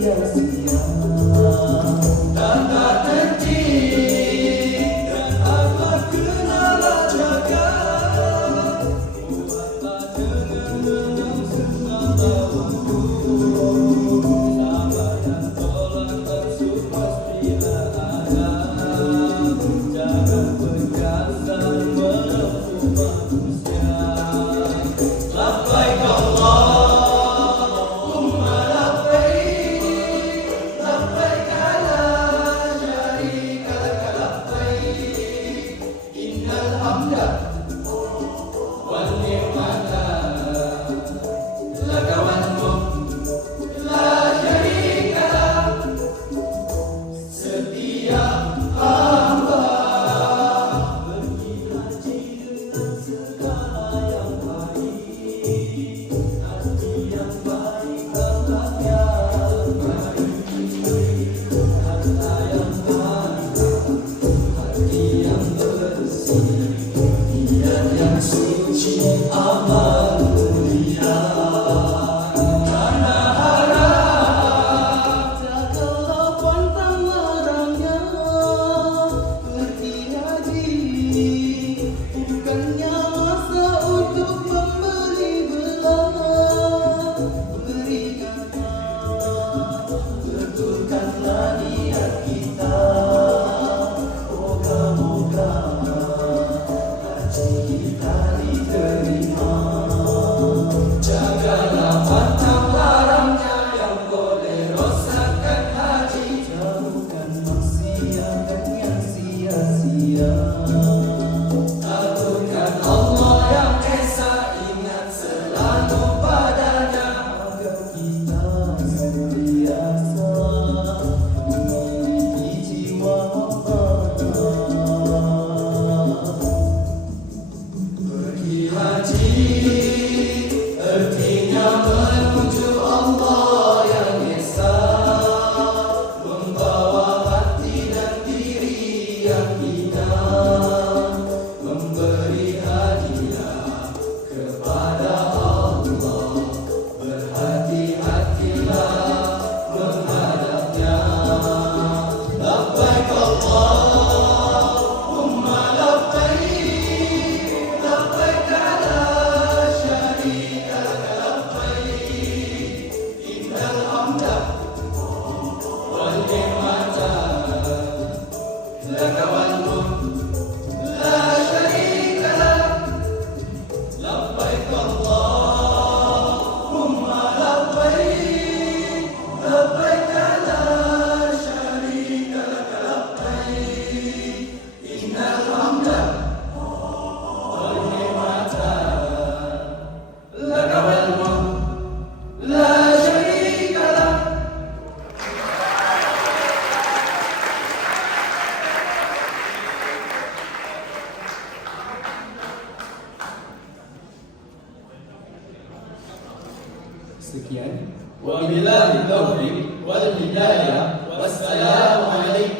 dias. Gucci, I'm Santa سكيان وبالله التوفيق والهداية والسلام عليكم.